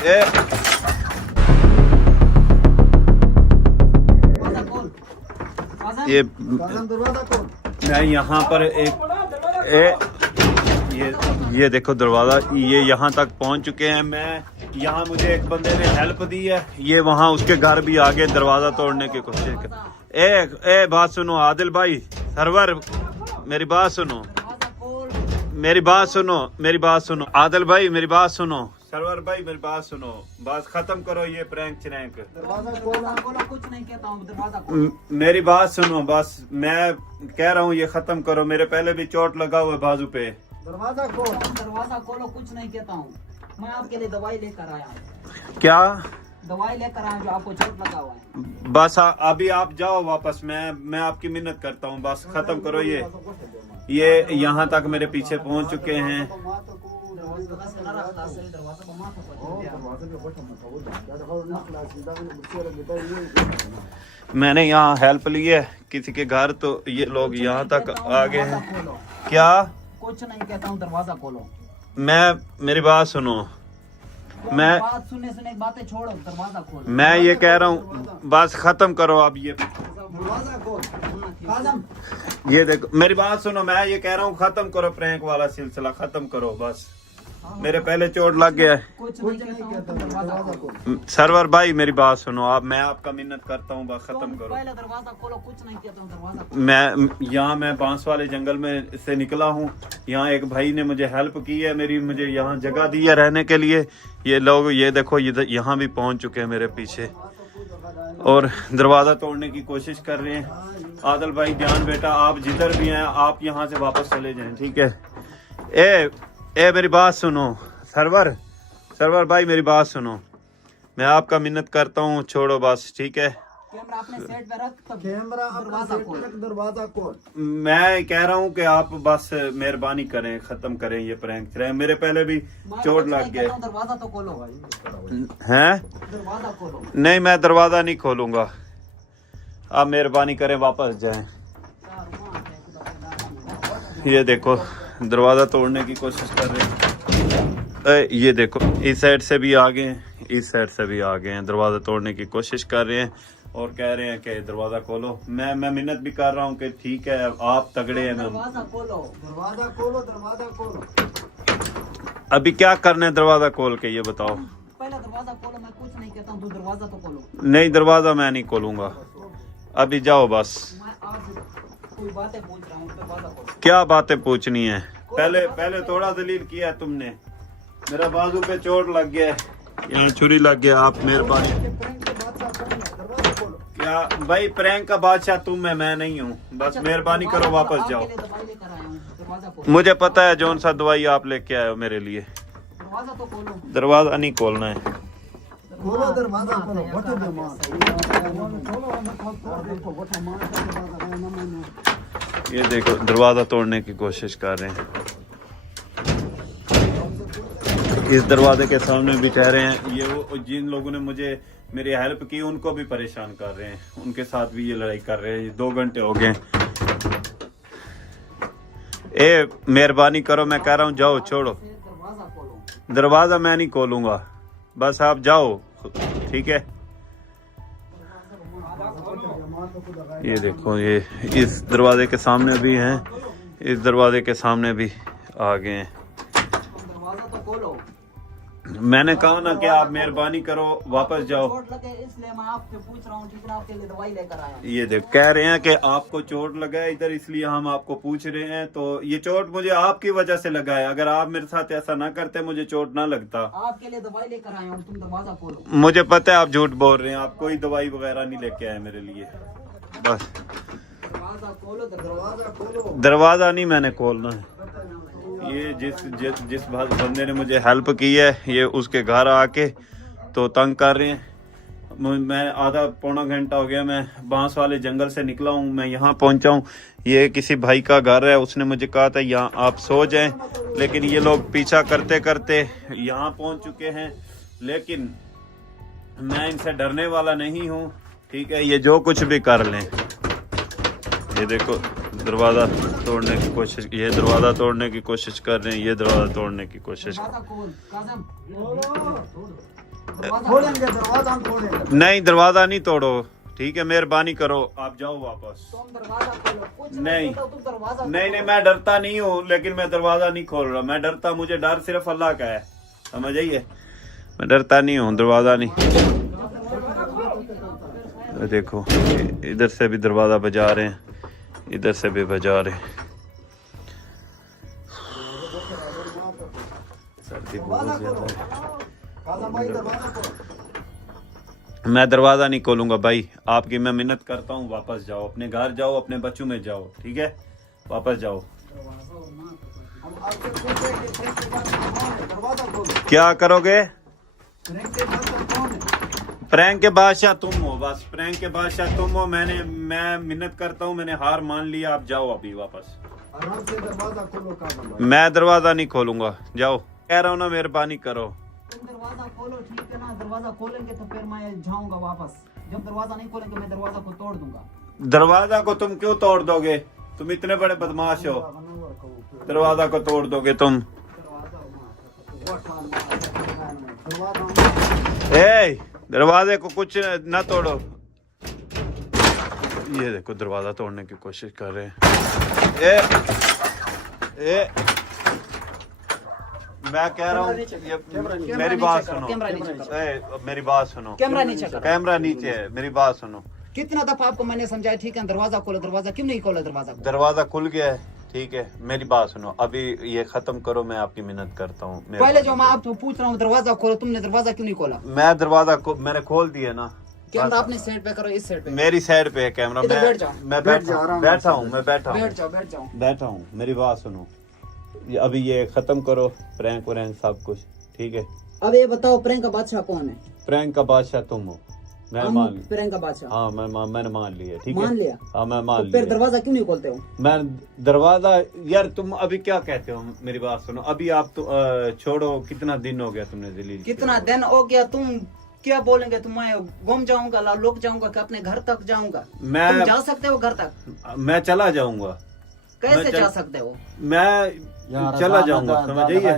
ये मैं यहाँ पर ये देखो दरवाज़ा, ये यहाँ तक पहुँच चुके हैं। मैं यहाँ मुझे एक बंदे ने हेल्प दी है, ये वहाँ उसके घर भी आगे दरवाज़ा तोड़ने की कोशिश कर। ए बात सुनो आदिल भाई, सरवर मेरी बात सुनो, मेरी बात सुनो आदिल भाई, मेरी बात सुनो, सरवर भाई मेरी बात सुनो, बस खत्म करो ये प्रैंक चरैंक। कुछ नहीं कहता हूँ, दरवाजा खोलो। मेरी बात सुनो, बस मैं कह रहा हूँ ये खत्म करो, मेरे पहले भी चोट लगा हुआ है बाजू पे। दरवाजा खोलो, कुछ नहीं कहता हूँ। मैं आपके लिए दवाई लेकर आया हूँ। क्या दवाई लेकर आया जो आपको चोट लगा हुआ है? बस अभी आप जाओ वापस, मैं आपकी मिन्नत करता हूँ, बस खत्म करो ये यहाँ तक मेरे पीछे पहुँच चुके हैं। मैंने यहाँ हेल्प ली है किसी के घर, तो ये लोग यहाँ तक आ गए हैं। क्या कुछ नहीं कहता हूँ, दरवाजा खोलो। मेरी बात सुनो, मैं बात सुनने बातें छोड़ो, दरवाजा खोलो। मैं ये कह रहा हूँ बस खत्म करो अब ये देखो मेरी बात सुनो, मैं ये कह रहा हूँ खत्म करो, प्रैंक वाला सिलसिला खत्म करो बस, मेरे पहले चोट लग गया है। कुछ नहीं कहता हूँ, सरवर भाई मेरी बात सुनो, आप मैं आपका मिन्नत करता हूँ, बस खत्म करो। पहले दरवाजा खोलो, कुछ नहीं कहता हूँ, दरवाजा खोलो। मैं बांस वाले जंगल में से निकला हूँ, यहाँ एक भाई ने मुझे हेल्प की है, मुझे यहाँ जगह दी है रहने के लिए। ये लोग ये देखो यहाँ भी पहुँच चुके हैं मेरे पीछे और दरवाजा तोड़ने की कोशिश कर रहे हैं। आदिल भाई ध्यान बेटा, आप जिधर भी हैं आप यहाँ से वापस चले जाएं, ठीक है? ए मेरी बात सुनो, सरवर भाई मेरी बात सुनो, मैं आपका मिन्नत करता हूँ, छोड़ो बस, ठीक है? कैमरा अपने सेट पे रख, दरवाजा खोल। मैं कह रहा हूँ कि आप बस मेहरबानी करें, खत्म करें ये प्रैंक। मेरे पहले भी चोट लग गया। दरवाजा तो खोलो हैं? दरवाजा खोलो। नहीं मैं दरवाजा नहीं खोलूंगा, आप मेहरबानी करें वापस जाएं। ये देखो दरवाजा तोड़ने की कोशिश कर रहे हैं। ये देखो इस साइड से भी आ गए हैं, इस साइड से भी आ गए हैं, दरवाजा तोड़ने की कोशिश कर रहे हैं और कह रहे हैं कि दरवाजा खोलो। मैं मिन्नत भी कर रहा हूँ कि ठीक है आप तगड़े हैं। दरवाजा खोलो। अभी क्या करना है दरवाजा खोल के, ये बताओ। पहले दरवाजा खोलो, मैं कुछ नहीं कहता हूँ, दरवाजा तो खोलो। नहीं दरवाजा मैं नहीं खोलूंगा, अभी जाओ बस। मैं आपसे कोई बातें पूछ रहा हूँ, दरवाजा खोलो। क्या बातें पूछनी है? पहले थोड़ा दलील किया तुमने, मेरा बाजू पे चोट लग गया, यहाँ छुरी लग गया। आप मेहरबानी क्या भाई, प्रैंक का बादशाह तुम है, मैं नहीं हूँ, बस मेहरबानी करो वापस जाओ। मुझे पता है जौन सा दवाई आप लेके आए हो मेरे लिए। दरवाजा तो खोलो। दरवाजा नहीं खोलना है। खोलो दरवाजा खोलो। ये देखो दरवाजा तोड़ने की कोशिश कर रहे हैं, इस दरवाजे के सामने भी ठहरे हैं। ये वो जिन लोगों ने मुझे मेरी हेल्प की उनको भी परेशान कर रहे हैं, उनके साथ भी ये लड़ाई कर रहे हैं। 2 घंटे हो गए। मेहरबानी करो, मैं कह रहा हूँ जाओ, छोड़ो दरवाजा, मैं नहीं खोलूंगा, बस आप जाओ, ठीक है? ये देखो ये इस दरवाजे के सामने भी हैं, इस दरवाजे के सामने भी आ गए हैं। दरवाजा तो खोलो। मैंने कहा ना कि आप मेहरबानी करो वापस जाओ। चोट लगे इसलिए मैं आपसे पूछ रहा हूँ, जितना आपके लिए दवाई लेकर आया। ये देख कह रहे हैं कि आपको चोट लगा है इधर, इसलिए हम आपको पूछ रहे हैं। तो ये चोट मुझे आपकी वजह से लगा है, अगर आप मेरे साथ ऐसा ना करते मुझे चोट ना लगता। आपके लिए दवाई लेकर आया हूँ, तुम दरवाजा खोलो। मुझे पता है आप झूठ बोल रहे हैं, आप कोई दवाई वगैरह नहीं लेके आए मेरे लिए। बस दरवाजा खोलो, दरवाजा खोलो। दरवाजा नहीं मैंने खोलना है। ये जिस बंदे ने मुझे हेल्प की है, ये उसके घर आके तो तंग कर रहे हैं। मैं आधा पौना घंटा हो गया, मैं बांस वाले जंगल से निकला हूँ, मैं यहाँ पहुँचा हूँ। ये किसी भाई का घर है, उसने मुझे कहा था यहाँ आप सो जाएं, लेकिन ये लोग पीछा करते करते यहाँ पहुँच चुके हैं। लेकिन मैं इनसे डरने वाला नहीं हूँ, ठीक है? ये जो कुछ भी कर लें। ये देखो दरवाजा तोड़ने की कोशिश, ये दरवाजा तोड़ने की कोशिश कर रहे हैं, ये दरवाजा तोड़ने की कोशिश। खोलेंगे दरवाजा हम खोलेंगे। नहीं दरवाजा नहीं तोड़ो, ठीक है, मेहरबानी करो, आप जाओ वापस। तुम दरवाजा खोलो, कुछ नहीं। नहीं तो तुम दरवाजा नहीं नहीं, मैं डरता नहीं हूँ, लेकिन मैं दरवाजा नहीं खोल रहा। मैं डरता, मुझे डर सिर्फ अल्लाह का है, समझ आइए। मैं डरता नहीं हूँ, दरवाजा नहीं। देखो इधर से भी दरवाजा बजा रहे हैं, इधर से भी बजा रहे हैं। सर्दी बहुत ज्यादा है। काजम भाई दरवाजा खोलो। मैं दरवाजा नहीं खोलूंगा भाई, आपकी मैं मिन्नत करता हूँ, वापस जाओ, अपने घर जाओ, अपने बच्चों में जाओ, ठीक है, वापस जाओ। हम आपसे पूछे कि फ्रेंक के बाद कौन है? दरवाजा खोलो। क्या करोगे? फ्रेंक के बाद कौन है? प्रैंक के बादशाह तुम हो, बस प्रैंक के बादशाह तुम हो। मैं मिन्नत करता हूँ, मैंने हार मान लिया, आप जाओ अभी वापस। आराम से दरवाजा खोलो काजम भाई। मैं दरवाजा नहीं खोलूंगा, जाओ, कह रहा हूँ ना, मेहरबानी करो। तुम दरवाजा खोलो, ठीक है ना? दरवाजा खोलेंगे तो फिर मैं जाऊंगा वापस। जब दरवाजा नहीं खोलेंगे मैं दरवाजा को तोड़ दूंगा। दरवाजा को तुम क्यों तोड़ दोगे? तुम इतने बड़े बदमाश हो, दरवाजा को तोड़ दोगे तुम? ए, दरवाजे को कुछ न तोड़ो। ये देखो दरवाजा तोड़ने की कोशिश कर रहे हैं। ए, मैं कह रहा हूँ, मेरी बात सुनो, मेरी बात सुनो, कैमरा नीचे करो। कैमरा नीचे है, मेरी बात सुनो। कितना दफा आपको मैंने समझाया, ठीक है दरवाजा खोलो, दरवाजा क्यों नहीं खोला? दरवाजा को दरवाजा खुल गया है, ठीक है, मेरी बात सुनो, अभी ये खत्म करो, मैं आपकी मिन्नत करता हूँ। पहले जो मैं आपको पूछ रहा हूँ दरवाजा खोलो, तुमने दरवाजा क्यों नहीं खोला? मैं दरवाजा को मैंने खोल दिया ना। कैमरा अपने साइड पे करो, इस साइड पे। मेरी साइड पे है कैमरा। इधर बैठ जाओ। मैं बैठ जाओ, आराम बैठा से। हूँ, मैं बैठा हूँ, बैठ जाओ, बैठ जाओ। बैठा हूँ, मेरी बात सुनो, अभी ये खत्म करो, प्रैंक व्रैंक सब कुछ, ठीक है। अब ये बताओ प्रैंक का बादशाह कौन है? प्रैंक का बादशाह तुम हो, मैंने हम मान लिया। प्रैंक का बादशाह हाँ मैंने मान लिया, ठीक है, मान लिया? हाँ मैं तो मान फिर लिया। दरवाजा क्यों नहीं खोलते हो? मैं दरवाजा, यार तुम अभी क्या कहते हो, मेरी बात सुनो, अभी आप तो छोड़ो, कितना दिन हो गया तुमने जलील कितना दिन हो गया? तुम क्या बोलेंगे? तुम मैं गुम जाऊंगा, लोग जाऊंगा कि अपने घर तक जाऊंगा? तुम मैं जा सकते हो घर तक? मैं चला जाऊंगा, कैसे मैं जा सकते हो? मैं चला जाऊंगा, समझ आइए।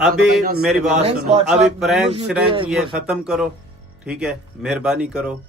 अभी मेरी बात सुनो, अभी प्रैंक श्रैंक ये खत्म करो, ठीक है, मेहरबानी करो,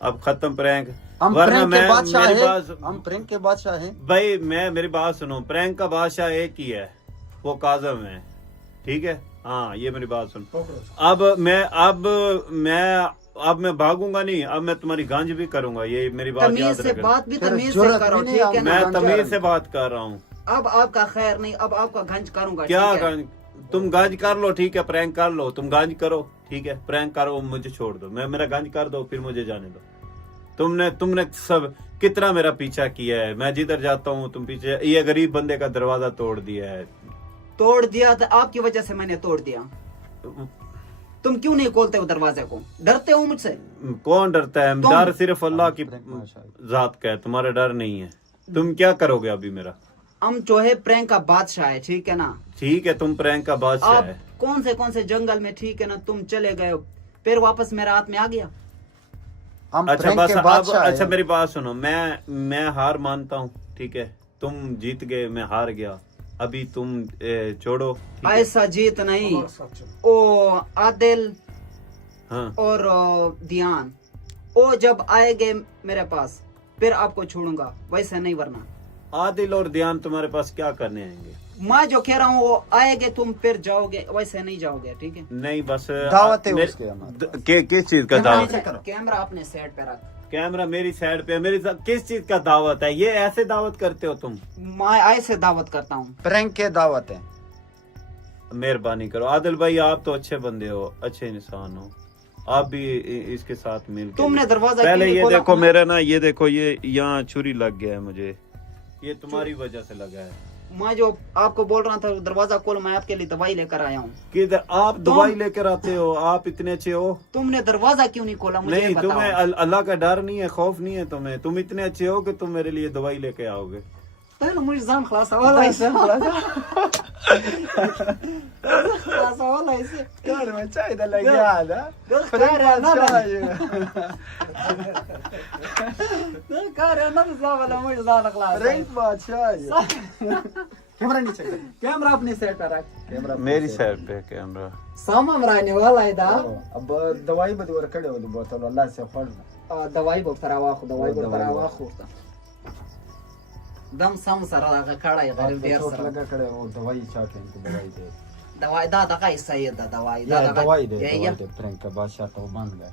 अब खत्म प्रैंक। हम वरना प्रैंक के मैं बादशाह मेरी हैं। बात, हम प्रैंक के बादशाह हैं। भाई मेरी बात सुनो, प्रैंक का बादशाह एक ही है, वो काजम है, ठीक है, हाँ ये मेरी बात सुनो। अब मैं भागूंगा नहीं, अब मैं तुम्हारी गांज भी करूंगा, ये मेरी बात तमीज याद से रखना। बात भी तमीज से जरूरत करो, भी नहीं, ठीक है ना? मैं तमीज से बात कर रहा हूँ। अब आपका खैर नहीं, अब आपका गंज करूंगा। क्या ठीक है? गांज? तुम गांज कर लो, ठीक है, प्रैंक कर लो, तुम गांज करो, ठीक है, प्रैंक करो, मुझे छोड़ दो, मैं मेरा गांज कर दो, फिर मुझे जाने दो। तुमने सब कितना मेरा पीछा किया है, मैं जिधर जाता हूँ तुम पीछे, ये गरीब बंदे का दरवाजा तोड़ दिया है। तोड़ दिया था आपकी वजह से, मैंने तोड़ दिया। तुम क्यों नहीं खोलते हो दरवाजे को? डरते हो मुझसे? कौन डरता है? तुम- डर सिर्फ अल्लाह की जात का है, तुम्हारा डर नहीं है। तुम क्या करोगे अभी मेरा? हम जो है प्रैंक का बादशाह है, ठीक है ना? ठीक है, तुम प्रैंक का बादशाह आप है। कौन से जंगल में, ठीक है ना, तुम चले गए हो, फिर वापस मेरा हाथ में आ गया। हम अच्छा प्रैंक बस के अब, बादशाह अच्छा हैं। मेरी बात सुनो, मैं हार मानता हूँ, ठीक है, तुम जीत गए, मैं हार गया, अभी तुम छोड़ो, ठीक है? ऐसा जीत नहीं, ओ आदिल हाँ और ध्यान, ओ जब आएगे मेरे पास फिर आपको छोड़ूंगा, वैसे नहीं। वरना आदिल और ध्यान तुम्हारे पास क्या करने आएंगे? मैं जो कह रहा हूँ वो आएगे, तुम फिर जाओगे, वैसे नहीं जाओगे, ठीक है? नहीं बस दावत है उसके हमारे किस चीज का दावत? कैमरा अपने सेट पे रख। कैमरा मेरी साइड पे, मेरी किस चीज का दावत है? ये ऐसे दावत करते हो तुम? मैं ऐसे दावत करता हूँ। प्रैंक के दावत है। मेहरबानी करो आदिल भाई, आप तो अच्छे बंदे हो, अच्छे इंसान हो, आप भी इसके साथ मिल के तुमने दरवाजा पहले क्यों ये खोला? देखो मेरा ना, ये देखो, ये यहाँ छुरी लग गया है मुझे, ये तुम्हारी वजह से लगा है। मैं जो आपको बोल रहा था दरवाजा खोलो, मैं आपके लिए दवाई लेकर आया हूँ। किधर आप दवाई लेकर आते हो? आप इतने अच्छे हो? तुमने दरवाजा क्यों नहीं खोला? मुझे नहीं, बताओ। तुम्हें अल्लाह का डर नहीं है, खौफ नहीं है तुम्हें? तुम इतने अच्छे हो कि तुम मेरे लिए दवाई लेके आओगे? मुझे जान खलास वाला ऐसे खलास वाला ऐसे यार मैं चाय दा लग गया था। कर रहा ना कर रहा ना वाला मुझे जान खलास प्रैंक बादशाह है। कैमरा नीचे कर कैमरा अपनी साइड पर रख कैमरा मेरी साइड पे कैमरा सामम रहने वाला है दा अब दवाई बदी वर कड़े वाली बोतल अल्लाह से फड़ दवाई बो फरावाखो दवाई बो फरावाखो दम सम सरा का खड़ा है गरीब देर चोट सर लगा कड़े वो दवाई चाट इनको दवाई दे दवाई दा का सही है दवाई या दवाई दे या दवाई दे प्रैंक का बादशाह तो बंद गए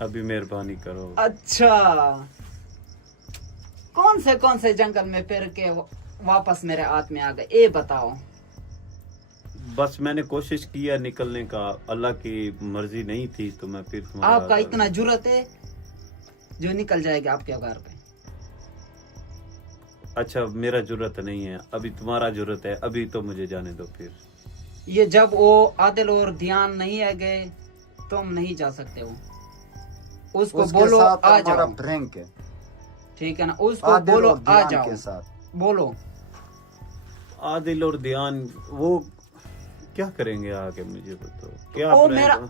अभी मेहरबानी करो। अच्छा कौन से जंगल में फिर के वापस मेरे हाथ में आ गए ये बताओ। बस मैंने कोशिश किया निकलने का, अल्लाह की मर्जी नहीं थी तो मैं फिर आपका इतना जुर्रत है जो निकल जाएगा आपके घर पे। अच्छा मेरा जुर्रत नहीं है, अभी तुम्हारा जुर्रत है, अभी तो मुझे जाने दो फिर। ये जब वो आदिल और ध्यान नहीं आ गए तुम नहीं जा सकते हो, उसको बोलो आ जाओ। प्रैंक है ठीक है ना, उसको बोलो आ जाओ के साथ बोलो। आदिल और ध्यान वो क्या करेंगे आगे मुझे बताओ। क्या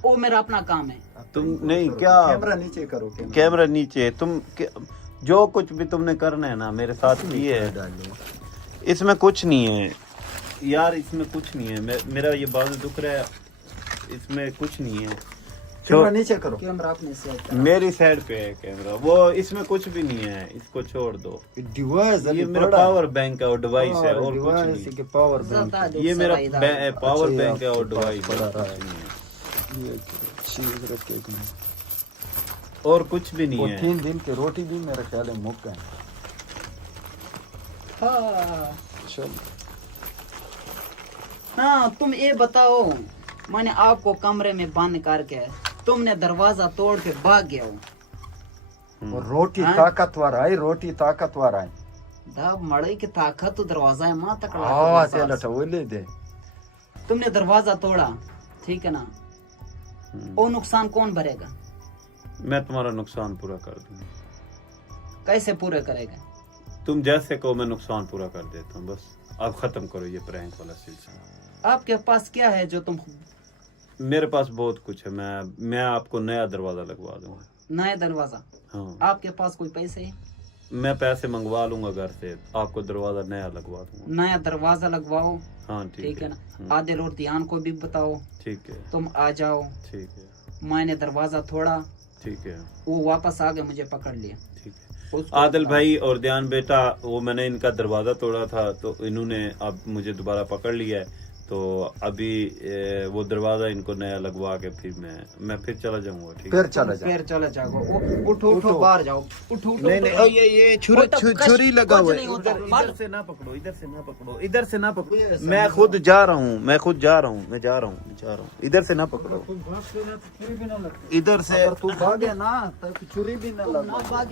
वो मेरा अपना काम है। तुम नहीं क्या कैमरा नीचे करो कैमरा नीचे तुम जो कुछ भी तुमने करना है ना मेरे साथ किए है, इसमें कुछ नहीं है यार, इसमें कुछ नहीं है। मेरा ये बाजू दुख रहा है, इसमें कुछ नहीं है। कैमरा नीचे करो। कैमरा अपने से मेरी साइड पे है कैमरा, वो इसमें कुछ भी नहीं है, इसको छोड़ दो। डिवाइस ये मेरा पावर बैंक है और डिवाइस है और कुछ नहीं। के पावर बैंक ये मेरा पावर बैंक है और डिवाइस है ये चीज रखे और कुछ भी नहीं है। 3 दिन की रोटी भी मेरा ख्याल है मुक गए। चल हाँ तुम ये बताओ, मैंने आपको कमरे में बंद करके तुमने दरवाजा तोड़ के भाग गया हो। और रोटी ताकतवर आई, रोटी ताकतवर आई। दा मड़ई की ताकत तो दरवाजा है मां तक हाँ से लटा वो ले दे। तुमने दरवाजा तोड़ा ठीक है ना, वो नुकसान कौन भरेगा? मैं तुम्हारा नुकसान पूरा कर दूंगा। कैसे पूरे करेगा? तुम जैसे कहो मैं नुकसान पूरा कर देता हूँ। बस अब खत्म करो ये प्रैंक वाला सिलसिला। आपके पास क्या है जो तुम? मेरे पास बहुत कुछ है, मैं आपको नया दरवाजा लगवा दूंगा। नया दरवाजा? हाँ आपके पास कोई पैसे है? मैं पैसे मंगवा लूंगा घर से, आपको दरवाजा नया लगवा दूंगा। नया दरवाजा लगवाओ। हाँ ठीक है ना। आदिल और ध्यान को भी बताओ। ठीक है तुम आ जाओ। ठीक है। मैंने दरवाजा तोड़ा, ठीक है। वो वापस आ गए, मुझे पकड़ लिया। ठीक है। आदिल भाई और ध्यान बेटा, वो मैंने इनका दरवाजा तोड़ा था तो इन्होंने अब मुझे दोबारा पकड़ लिया है, तो अभी वो दरवाजा इनको नया लगवा के फिर मैं फिर चला जाऊंगा। ठीक फिर चला जा, फिर चला जाओ। उठो बाहर जाओ। उठो नहीं नहीं ये छुरी लगा हुआ है। इधर से ना पकड़ो, इधर से ना पकड़ो, इधर से ना पकड़ो। मैं खुद जा रहा हूँ, मैं जा रहा हूँ। इधर से ना पकड़ो, इधर से तू भागे ना तो छुरी भी ना लगा।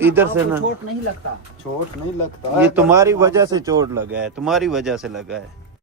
इधर से ना, चोट नहीं लगता। चोट नहीं लगता, ये तुम्हारी वजह से चोट लगा है, तुम्हारी वजह से लगा है।